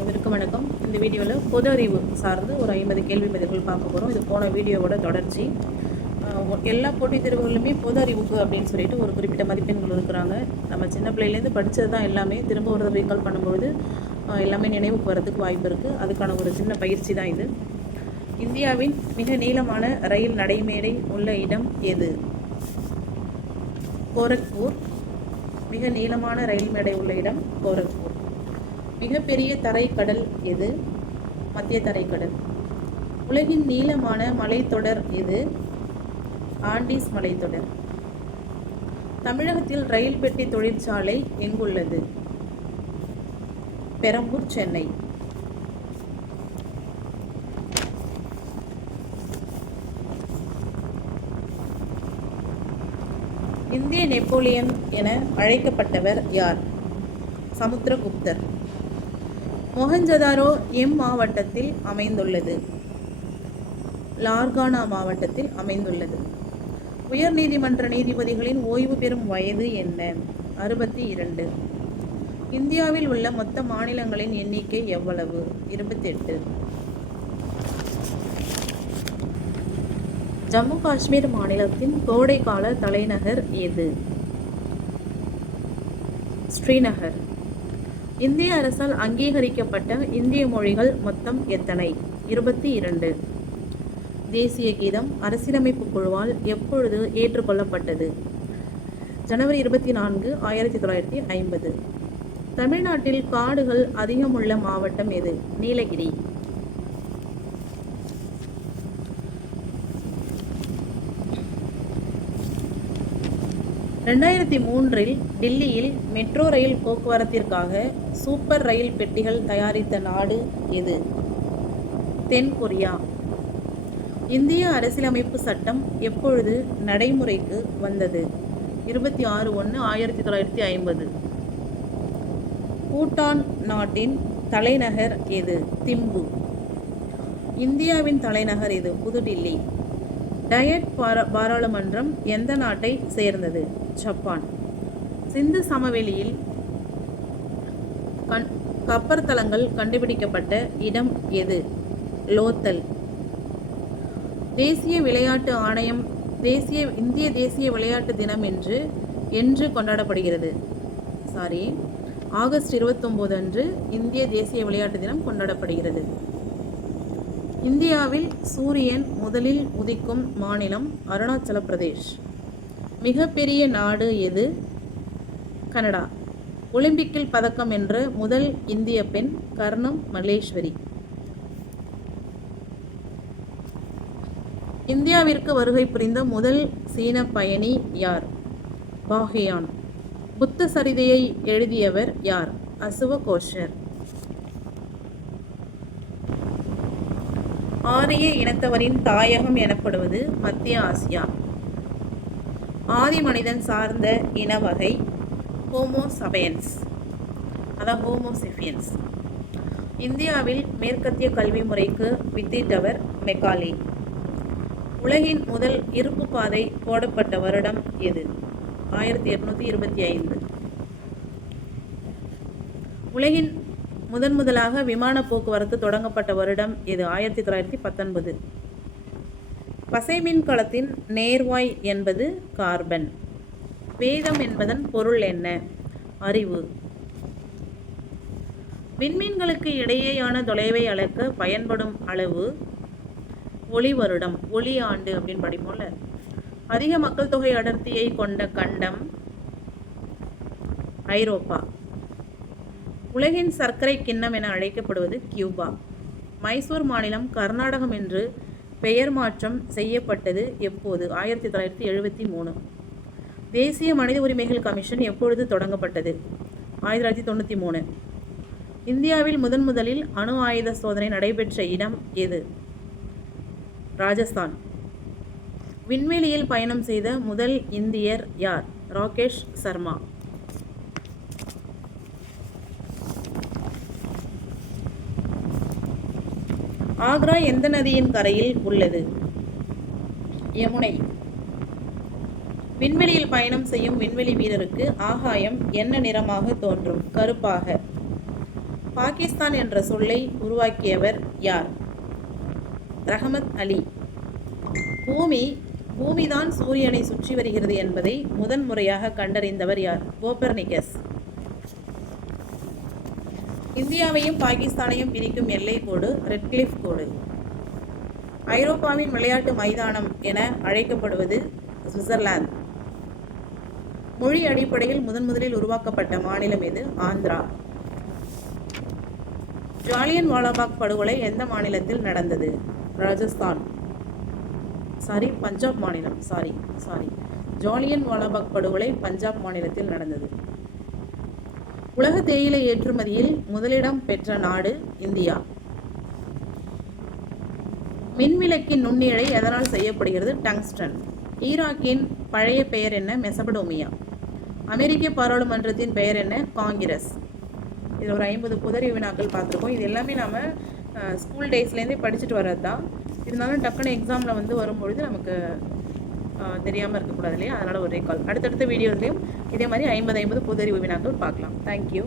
அனைவருக்கும் வணக்கம். இந்த வீடியோவில் பொது அறிவு சார்ந்து ஒரு ஐம்பது கேள்வி பதில்கள் பார்க்க போகிறோம் இது போன வீடியோவோட தொடர்ச்சி. எல்லா போட்டித் தேர்வுகளுமே பொது அறிவுக்கு அப்படின்னு சொல்லிட்டு ஒரு குறிப்பிட்ட மதிப்பெண்கள் இருக்கிறாங்க. நம்ம சின்ன பிள்ளையிலேருந்து படித்தது தான் எல்லாமே. திரும்ப ஒரு ரீகால் பண்ணும்பொழுது எல்லாமே நினைவுக்கு வரதுக்கு வாய்ப்பு இருக்குது அதுக்கான ஒரு சின்ன பயிற்சி தான் இது. இந்தியாவின் மிக நீளமான ரயில் நடைமேடை உள்ள இடம் எது? கோரக்பூர். மிக நீளமான ரயில் மேடை உள்ள இடம் கோரக்பூர். மிகப்பெரிய தரைக்கடல் எது? மத்திய தரைக்கடல். உலகின் நீளமான மலைத்தொடர் எது? ஆண்டீஸ் மலைத்தொடர். தமிழகத்தில் ரயில் பெட்டி தொழிற்சாலை எங்குள்ளது? பெரம்பூர் சென்னை. இந்திய நெப்போலியன் என அழைக்கப்பட்டவர் யார்? சமுத்திரகுப்தர். மொஹஞ்சதாரோ எம் மாவட்டத்தில் அமைந்துள்ளது. லார்கானா மாவட்டத்தில் அமைந்துள்ளது. உயர் நீதிமன்ற நீதிபதிகளின் ஓய்வு பெறும் வயது என்ன? அறுபத்தி இரண்டு. இந்தியாவில் உள்ள மொத்த மாநிலங்களின் எண்ணிக்கை எவ்வளவு? இருபத்தெட்டு. ஜம்மு காஷ்மீர் மாநிலத்தின் கோடைக்கால தலைநகர் எது? ஸ்ரீநகர். இந்திய அரசால் அங்கீகரிக்கப்பட்ட இந்திய மொழிகள் மொத்தம் எத்தனை? இருபத்தி இரண்டு. தேசிய கீதம் அரசியலமைப்பு குழுவால் எப்பொழுது ஏற்றுக்கொள்ளப்பட்டது? ஜனவரி இருபத்தி நான்கு ஆயிரத்தி தொள்ளாயிரத்தி ஐம்பது. தமிழ்நாட்டில் காடுகள் அதிகமுள்ள மாவட்டம் எது? நீலகிரி. ரெண்டாயிரத்தி மூன்றில் டில்லியில் மெட்ரோ ரயில் போக்குவரத்திற்காக சூப்பர் ரயில் பெட்டிகள் தயாரித்த நாடு எது? தென் கொரியா இந்திய அரசியலமைப்பு சட்டம் எப்பொழுது நடைமுறைக்கு வந்தது? இருபத்தி ஆறு ஒன்று ஆயிரத்தி தொள்ளாயிரத்தி ஐம்பது. பூட்டான் நாட்டின் தலைநகர் எது? திம்பு. இந்தியாவின் தலைநகர் எது? புதுடில்லி. டயட் பாரா பாராளுமன்றம் எந்த நாட்டை சேர்ந்தது? ஜப்பான். சிந்து சமவெளியில் கண் கப்பர்தலங்கள் கண்டுபிடிக்கப்பட்ட இடம் எது? லோத்தல். தேசிய விளையாட்டு ஆணையம் தேசிய இந்திய தேசிய விளையாட்டு தினம் என்று என்று கொண்டாடப்படுகிறது. சாரி ஆகஸ்ட் இருபத்தொம்போது அன்று இந்திய தேசிய விளையாட்டு தினம் கொண்டாடப்படுகிறது. இந்தியாவில் சூரியன் முதலில் உதிக்கும் மாநிலம் அருணாச்சல பிரதேஷ். மிகப்பெரிய நாடு எது? கனடா. ஒலிம்பிக்கில் பதக்கம் என்ற முதல் இந்திய பெண் கர்ணம் மல்லேஸ்வரி. இந்தியாவிற்கு வருகை புரிந்த முதல் சீன பயணி யார்? பாகியான் புத்த சரிதையை எழுதியவர் யார்? அசுவ கோஷர் ஆரிய இனத்தவரின் தாயகம் எனப்படுவது மத்திய ஆசியா. ஆதி மனிதன் சார்ந்த இன வகை ஹோமோ சபையன்ஸ் அதான் ஹோமோசிஃபியன்ஸ் இந்தியாவில் மேற்கத்திய கல்வி முறைக்கு வித்திட்டவர் மெக்காலே. உலகின் முதல் இருப்பு பாதை போடப்பட்ட வருடம் எது? ஆயிரத்தி எட்நூத்தி இருபத்தி ஐந்து. உலகின் முதன் முதலாக விமான போக்குவரத்து தொடங்கப்பட்ட வருடம் இது ஆயிரத்தி தொள்ளாயிரத்தி பத்தொன்பது. பசைமின் களத்தின் நேர்வாய் என்பது கார்பன். வேதம் என்பதன் பொருள் என்ன? அறிவு. விண்மீன்களுக்கு இடையேயான தொலைவை அளக்க பயன்படும் அளவு ஒளி வருடம் ஒளி ஆண்டு அப்படின்னு படிப்போம்ல. அதிக மக்கள் தொகை அடர்த்தியை கொண்ட கண்டம் ஐரோப்பா. உலகின் சர்க்கரை கிண்ணம் என அழைக்கப்படுவது கியூபா. மைசூர் மாநிலம் கர்நாடகம் என்று பெயர் மாற்றம் செய்யப்பட்டது எப்போது? ஆயிரத்தி தொள்ளாயிரத்தி எழுபத்தி மூணு. தேசிய மனித உரிமைகள் கமிஷன் எப்பொழுது தொடங்கப்பட்டது? ஆயிரத்தி தொள்ளாயிரத்தி தொண்ணூற்றி மூணு. இந்தியாவில் முதன் முதலில் அணு ஆயுத சோதனை நடைபெற்ற இடம் எது? ராஜஸ்தான். விண்வெளியில் பயணம் செய்த முதல் இந்தியர் யார்? ராகேஷ் சர்மா. ஆக்ரா எந்த நதியின் கரையில் உள்ளது? யமுனை. விண்வெளியில் பயணம் செய்யும் விண்வெளி வீரருக்கு ஆகாயம் என்ன நிறமாக தோன்றும்? கருப்பாக. பாகிஸ்தான் என்ற சொல்லை உருவாக்கியவர் யார்? ரஹமத் அலி. பூமி பூமிதான் சூரியனை சுற்றி வருகிறது என்பதை முதன்முறையாக கண்டறிந்தவர் யார்? கோபர்னிகஸ் இந்தியாவையும் பாகிஸ்தானையும் பிரிக்கும் எல்லை கோடு ரெட்கிளிஃப் கோடு. ஐரோப்பாவின் விளையாட்டு மைதானம் என அழைக்கப்படுவது சுவிட்சர்லாந்து. மொழி அடிப்படையில் முதன் முதலில் உருவாக்கப்பட்ட மாநிலம் எது? ஆந்திரா. ஜாலியன் வாலாபாக் படுகொலை எந்த மாநிலத்தில் நடந்தது? ராஜஸ்தான். சாரி பஞ்சாப் மாநிலம். Sorry sorry. ஜாலியன் வாலாபாக் படுகொலை பஞ்சாப் மாநிலத்தில் நடந்தது. உலக தேயிலை ஏற்றுமதியில் முதலிடம் பெற்ற நாடு இந்தியா. மின்விளக்கின் நுண்ணிழை எதனால் செய்யப்படுகிறது? டங்ஸ்டன். ஈராக்கின் பழைய பெயர் என்ன? மெசபடோமியா. அமெரிக்க பாராளுமன்றத்தின் பெயர் என்ன? காங்கிரஸ். இதில் ஒரு ஐம்பது புதறி வினாக்கள் பார்த்துருக்கோம். இது எல்லாமே நாம் ஸ்கூல் டேஸ்லேருந்தே படிச்சுட்டு வர்றது தான் இருந்தாலும் டக்குன்னு எக்ஸாமில் வந்து வரும்பொழுது நமக்கு தெரியாமல் இருக்கக்கூடாது இல்லையா? அதனால் ஒரு கால் அடுத்தடுத்த வீடியோஸ்லேயும் இதே மாதிரி ஐம்பது ஐம்பது புதறிவு வினாக்கள் பார்க்கலாம். தேங்க்யூ